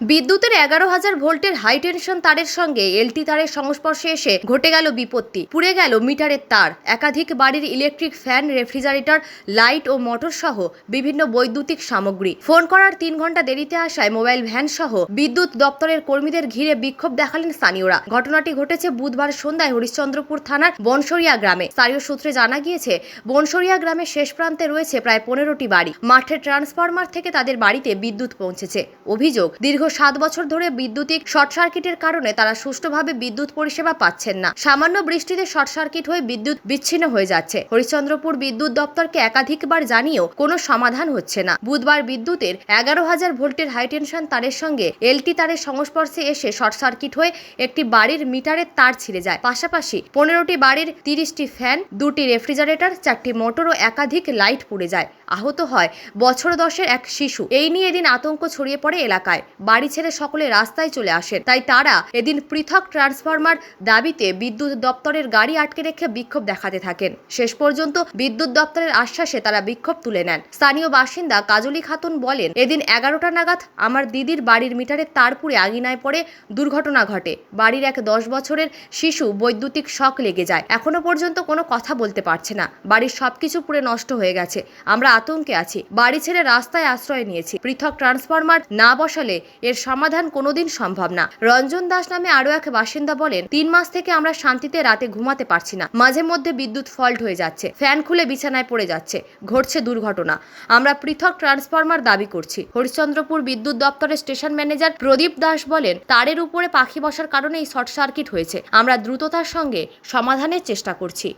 বিদ্যুতের এগারো হাজার ভোল্টের হাই টেনশন তারের সঙ্গে এলটি তারের সংস্পর্শে এসে ঘটে গেল বিপত্তি। পুড়ে গেল মিটারের তার। একাধিক বাড়ির ইলেকট্রিক ফ্যান রেফ্রিজারেটর লাইট ও মোটর সহ বিভিন্ন বৈদ্যুতিক সামগ্রী। ফোন করার তিন ঘণ্টা দেরিতে আসায় মোবাইল ভ্যান সহ বিদ্যুৎ দপ্তরের কর্মীদের ঘিরে বিক্ষোভ দেখালেন স্থানীয়রা। ঘটনাটি ঘটেছে বুধবার সন্ধ্যায় হরিশ্চন্দ্রপুর থানার বনসরিয়া গ্রামে। স্থানীয় সূত্রে জানা গিয়েছে, বনসরিয়া গ্রামের শেষ প্রান্তে রয়েছে প্রায় পনেরোটি বাড়ি। মাঠের ট্রান্সফরমার থেকে তাদের বাড়িতে বিদ্যুৎ পৌঁছেছে। অভিযোগ, দীর্ঘ সাত বছর ধরে বিদ্যুতিক শর্ট সার্কিটের কারণে তারা সুষ্ঠুভাবে বিদ্যুৎ পরিষেবা পাচ্ছেন না। সামান্য বৃষ্টিতে শর্ট সার্কিট হয়ে বিদ্যুৎ বিচ্ছিন্ন হয়ে যাচ্ছে। হরিশ্চন্দ্রপুর বিদ্যুৎ দপ্তরকে একাধিকবার জানিয়েও কোনো সমাধান হচ্ছে না। বুধবার বিদ্যুতের এগারো হাজার ভোল্টের হাইটেনশন তারের সঙ্গে এলটি তারের সংস্পর্শে এসে শর্ট সার্কিট হয়ে একটি বাড়ির মিটারের তার ছিঁড়ে যায়। পাশাপাশি পনেরোটি বাড়ির তিরিশটি ফ্যান, দুটি রেফ্রিজারেটর, চারটি মোটর ও একাধিক লাইট পুড়ে যায়। আহত হয় বছর দশের এক শিশু। এই নিয়ে এদিন আতঙ্ক ছড়িয়ে পড়ে এলাকায়। বাড়ি ছেড়ে সকলে রাস্তায় চলে আসেন। তাই তারা এদিন পৃথক ট্রান্সফরমার দাবিতে বিদ্যুৎ দপ্তরের গাড়ি আটকে রেখে বিক্ষোভ দেখাতে থাকেন। শেষ পর্যন্ত বিদ্যুৎ দপ্তরের আশ্বাসে তারা বিক্ষোভ তুলে নেন। স্থানীয় বাসিন্দা কাজলি খাতুন বলেন, এদিন এগারোটা নাগাদ আমার দিদির বাড়ির মিটারে তার পুড়ে আগিনায় পড়ে দুর্ঘটনা ঘটে। বাড়ির এক দশ বছরের শিশু বৈদ্যুতিক শক লেগে যায়। এখনও পর্যন্ত কোনো কথা বলতে পারছে না। বাড়ির সবকিছু পুড়ে নষ্ট হয়ে গেছে। আমরা আতঙ্কে আছি। বাড়ি ছেড়ে রাস্তায় আশ্রয় নিয়েছি। পৃথক ট্রান্সফরমার না বসালে এর সমাধান কোনোদিন সম্ভব না। রঞ্জন দাস নামে আরও এক বাসিন্দা বলেন, তিন মাস থেকে আমরা শান্তিতে রাতে ঘুমাতে পারছি না। মাঝে মধ্যে বিদ্যুৎ ফল্ট হয়ে যাচ্ছে, ফ্যান খুলে বিছানায় পড়ে যাচ্ছে, ঘটছে দুর্ঘটনা। আমরা পৃথক ট্রান্সফরমার দাবি করছি। হরিশ্চন্দ্রপুর বিদ্যুৎ দপ্তরের স্টেশন ম্যানেজার প্রদীপ দাস বলেন, তারের উপরে পাখি বসার কারণে এই শর্ট সার্কিট হয়েছে। আমরা দ্রুততার সঙ্গে সমাধানের চেষ্টা করছি।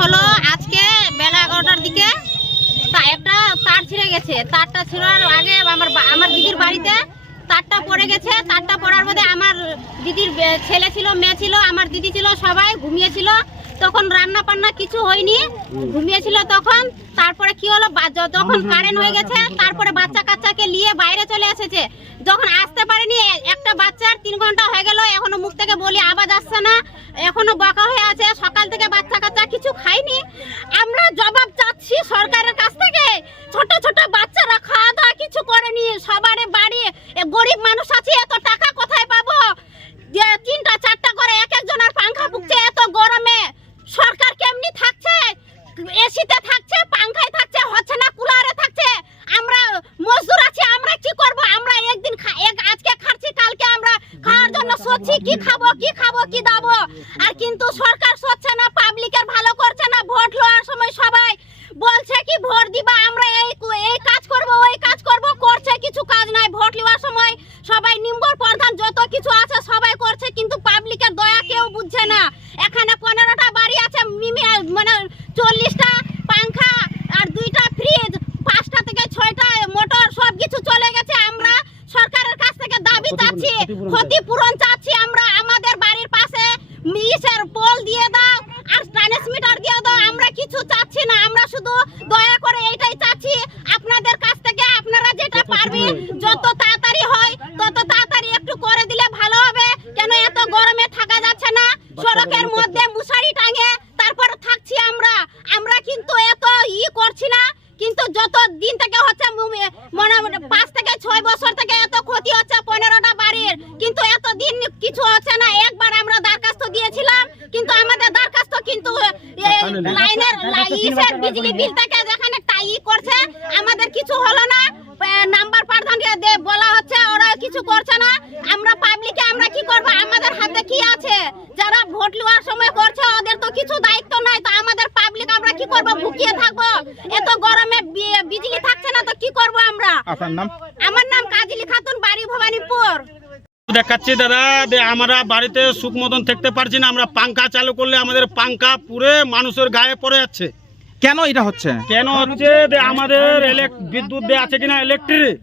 হলো আজকে বেলা এগারোটার দিকে। একটা তার ছিঁড়ে গেছে। তারটা ছিঁড়ার আগে আমার আমার দিদির বাড়িতে তারটা পড়ে গেছে, তারটা পড়ার মধ্যে আমার দিদির ছেলে ছিল, মেয়ে ছিল, আমার দিদি ছিল, সবাই ঘুমিয়েছিল। তখন রান্না বান্না কিছু হয়নি, ঘুমিয়েছিল তখন। তারপরে কি হলো? যখন কারেন্ট হয়ে গেছে, তারপরে বাচ্চা কাচ্চাকে নিয়ে বাইরে চলে এসেছে। যখন আসতে পারেনি একটা বাচ্চার তিন ঘণ্টা হয়ে গেল, এখনও মুখ থেকে বলি আওয়াজ আসছে না, এখনও বকা হয়ে আছে, সকাল থেকে বাচ্চা কাচ্চা কিছু খায়নি। আমরা জবাব চাচ্ছি সরকারের কাছ থেকে, ছোট ছোট বাচ্চারা খাওয়া দাওয়া কিছু করেনি, সবার বাড়ি গরিব মানুষ আছে, এত টাকা কোথায় পাবো? তিনটা, চারটা করে এক একজনের পাংখা ফুকছে এত গরমে। সরকার কেমনি থাকছে? এসিতে থাকছে, পাংখায় থাকছে, হচ্ছে না কুলারে থাকছে। আমরা মজদুর আছি, আমরা কি করব? আমরা একদিন এক, আজকে খাচ্ছি, কালকে আমরা খাওয়ার জন্য সচ্ছি কি খাব কি খাব, কি দাবো? আর কিন্তু সরকার সচ্ছে না পাবলিকের ভালো করছে না, ভোট লওয়ার সময় সবাই বলছে কি, ভোট দিবা আমরা এই এই কাজ করব ওই কাজ করব করছে কিছু কাজ নাই ভোট নেওয়ার সময় সবাই নিম্বর প্রধান যত কিছু আছে সবাই করছে কিন্তু পাবলিকের দয়া কেউ বুঝছে না এখানে পনেরোটা বাড়ি আছে মিমি মানে চল্লিশটা পাংখা আর দুইটা ফ্রিজ পাঁচটা থেকে ছয়টা মোটর সব কিছু চলে গেছে আমরা সরকারের কাছ থেকে দাবি চাচ্ছি ক্ষতিপূরণ চাচ্ছি আমরা আমাদের বাড়ির পাশে মিসের পোল দিয়ে দাও আর ট্রান্সমিটার দিয়ে দাও আমরা কিছু চাচ্ছি না আমরা শুধু দয়া করে এইটাই চাচ্ছি। আপনাদের কাছ থেকে আপনারা যেটা পারবেন যত তাড়াতাড়ি হয় তত তাড়াতাড়ি একটু করে দিলে ভালো হবে কেন এত গরমে থাকা যাচ্ছে না সড়কের মধ্যে মুসারি টাঙে তারপর থাকছি আমরা আমরা কিন্তু এত ই করছি না কিন্তু যত দিন থেকে হচ্ছে মু- মনে মনে পাঁচ থেকে ছয় বছর থেকে এত ক্ষতি হচ্ছে পনেরোটা বাড়ির কিন্তু এত দিন কিছু হচ্ছে না একবার আমরা দরখাস্ত দিয়েছিলাম কিন্তু আমাদের দরখাস্ত কিন্তু এ, লাইনের লাই- ইসের বিজলি বিল থেকে যেখানে টাই করছে আমাদের কিছু হলো না। নাম্বার প্রধানকে দে বলা হচ্ছে ওরা কিছু করছে না। আমরা পাবলিকে আমরা কি করব? আমাদের হাতে কি আছে? যারা ভোট নেওয়ার সময় করছে ওদের তো কিছু দায়িত্ব নাই। তো আমাদের পাবলিক আমরা কি করব? ভুকিয়ে থাকব? এত গরমে বিজলি থাকছে না তো কি করব আমরা? আপনার নাম? আমার নাম কাজলি খাতুন বাড়ি ভবানীপুর। দেখাচ্ছি দাদা যে আমরা বাড়িতে সুখ মতন থাকতে পারছি না। আমরা পাঙ্খা চালু করলে আমাদের পাঙ্খা পুরে মানুষের গায়ে পড়ে যাচ্ছে। কেন এটা হচ্ছে? কেন হচ্ছে? যে আমাদের বিদ্যুৎ দেওয়া আছে কিনা ইলেকট্রিক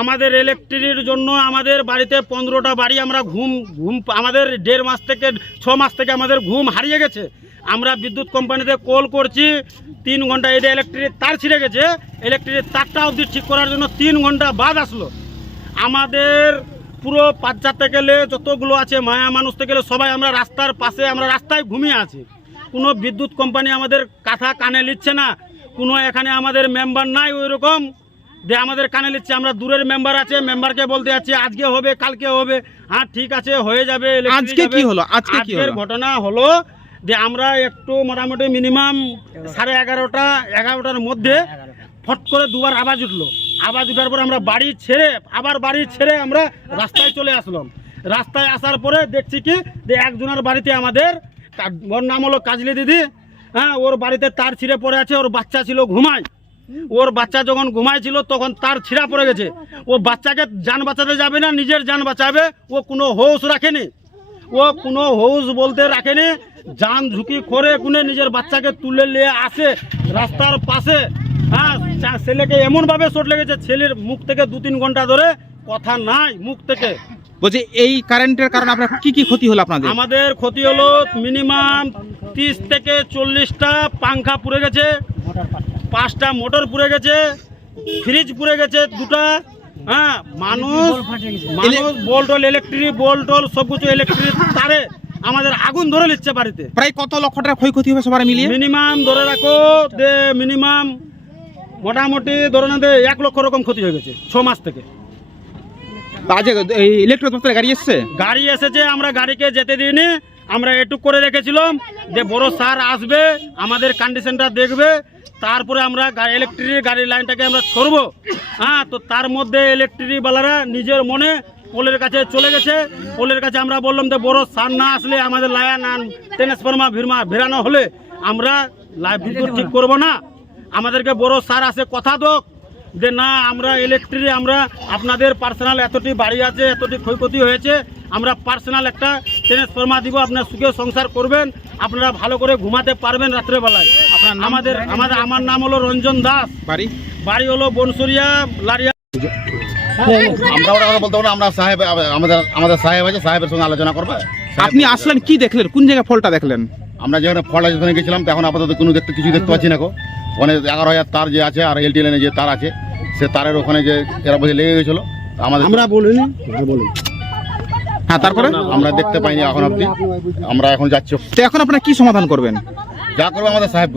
আমাদের ইলেকট্রির জন্য আমাদের বাড়িতে পনেরোটা বাড়ি আমরা ঘুম ঘুম, আমাদের দেড় মাস থেকে, ছ মাস থেকে আমাদের ঘুম হারিয়ে গেছে। আমরা বিদ্যুৎ কোম্পানিতে কল করছি, তিন ঘণ্টা এটা ইলেকট্রিক তার ছিঁড়ে গেছে ইলেকট্রিক তারটা অবধি ঠিক করার জন্য তিন ঘণ্টা বাদ আসলো। আমাদের পুরো পাঁচজাতে গেলে যতগুলো আছে মায়া মানুষ থেকে সবাই আমরা রাস্তার পাশে আমরা রাস্তায় ঘুমিয়ে আছি। কোনো বিদ্যুৎ কোম্পানি আমাদের কথা কানে নিচ্ছে না কোনো এখানে আমাদের মেম্বার নাই ওই রকম দিয়ে আমাদের কানে নিচ্ছে আমরা দূরের মেম্বার আছে মেম্বারকে বলতে যাচ্ছি আজকে হবে কালকে হবে। হ্যাঁ ঠিক আছে হয়ে যাবে আজকে কি হলো? আজকে কি ঘটনা হলো যে আমরা একটু মোটামুটি মিনিমাম সাড়ে এগারোটা এগারোটার মধ্যে ফট করে দুবার আওয়াজ উঠল। আওয়াজ উঠার পর আমরা বাড়ি ছেড়ে আবার বাড়ি ছেড়ে আমরা রাস্তায় চলে আসলাম। রাস্তায় আসার পরে দেখছি কি যে একজনের বাড়িতে আমাদের কা- ওর নাম হলো কাজলি দিদি। হ্যাঁ ওর বাড়িতে তার ছিঁড়ে পড়ে আছে, ওর বাচ্চা ছিল ঘুমায়। ওর বাচ্চা যখন ঘুমাইছিল তখন তার ছিঁড়া পড়ে গেছে। ও বাচ্চাকে যান বাঁচাতে যাবে না, নিজের যান বাঁচাবে। ও কোনো হোশ রাখেনি। ও কোনো হোশ বলতে রাখেনি। যান ঝুঁকি করে কোনে নিজের বাচ্চাকে তুলে নিয়ে আসে রাস্তার পাশে। হ্যাঁ ছেলেকে এমনভাবে চোট লেগেছে, ছেলের মুখ থেকে দু তিন ঘণ্টা ধরে কথা নাই মুখ থেকে। বলছি এই কারেন্টের কারণে আপনার কি কি ক্ষতি হলো আপনাদের? আমাদের ক্ষতি হলো মিনিমাম তিরিশ থেকে চল্লিশটা পাংখা পুড়ে গেছে পাঁচটা মোটর পুড়ে গেছে ফ্রিজ পুড়ে গেছে দুটা হ্যাঁ মানুষ মানুষ বোল্টল ইলেকট্রিক বোল্টল সব কিছু ইলেকট্রিক তারে আমাদের আগুন ধরে নিচ্ছে বাড়িতে। প্রায় কত লক্ষ টাকা ক্ষয়ক্ষতি হবে সবার মিলিয়ে? মিনিমাম ধরে রাখো যে মিনিমাম মোটামুটি ধরে না এক লক্ষ রকম ক্ষতি হয়ে গেছে ছ মাস থেকে। আজ এই ইলেকট্রিক দপ্তরে গাড়ি এসছে? গাড়ি এসেছে, আমরা গাড়িকে যেতে দিইনি, আমরা এটুক করে রেখেছিলাম যে বড় স্যার আসবে, আমাদের কন্ডিশনটা দেখবে, তারপরে আমরা ইলেকট্রিক গাড়ির লাইনটাকে আমরা ছড়বো। হ্যাঁ তো তার মধ্যে ইলেকট্রিকওয়ালারা নিজের মনে পোলের কাছে চলে গেছে। পোলের কাছে আমরা বললাম যে, বড় সার না আসলে আমাদের লাইন আন ট্রান্সফর্মার ভিরমা ভেরানো হলে আমরা লাই- বিদ্যুৎ ঠিক করব না। আমাদেরকে বড় স্যার আসে কথা দোক। যে না আমরা ইলেকট্রিক আমরা আপনাদের পার্সোনাল এতটি বাড়ি আছে এতটি ক্ষয়ক্ষতি হয়েছে আমরা পার্সোনাল একটা ট্রান্সফর্মার দিব আপনার সুখে সংসার করবেন আপনারা ভালো করে ঘুমাতে পারবেন রাত্রেবেলায়। আপনার আমাদের আমাদের আমার নাম হলো রঞ্জন দাস। বাড়ি? বাড়ি হলো বনসুরিয়া লারিয়া আমরা ওরা কথা বলতে পারব আমরা সাহেব আমাদের আমাদের সাহেব আছে সাহেবের সঙ্গে আলোচনা করবে। আপনি আসলেন কি দেখলেন? কোন জায়গায় ফলটা দেখলেন? আমরা যেখানে ফল আছে সেখানে গেছিলাম তো আপাতত কোনো দেখতে কিছু দেখতে পাচ্ছি না গো। ওখানে এগারো হাজার তার যে আছে আর এলটি লাইনে যে তার আছে সে তারের ওখানে যে এরা বোঝে লেগে গেছিল আমাদের আমরা বলিনি হ্যাঁ তারপরে? আমরা দেখতে পাইনি এখন অবধি। আমরা এখন যাচ্ছি। তো এখন আপনারা কি সমাধান করবেন? যা করব আমাদের সাহেব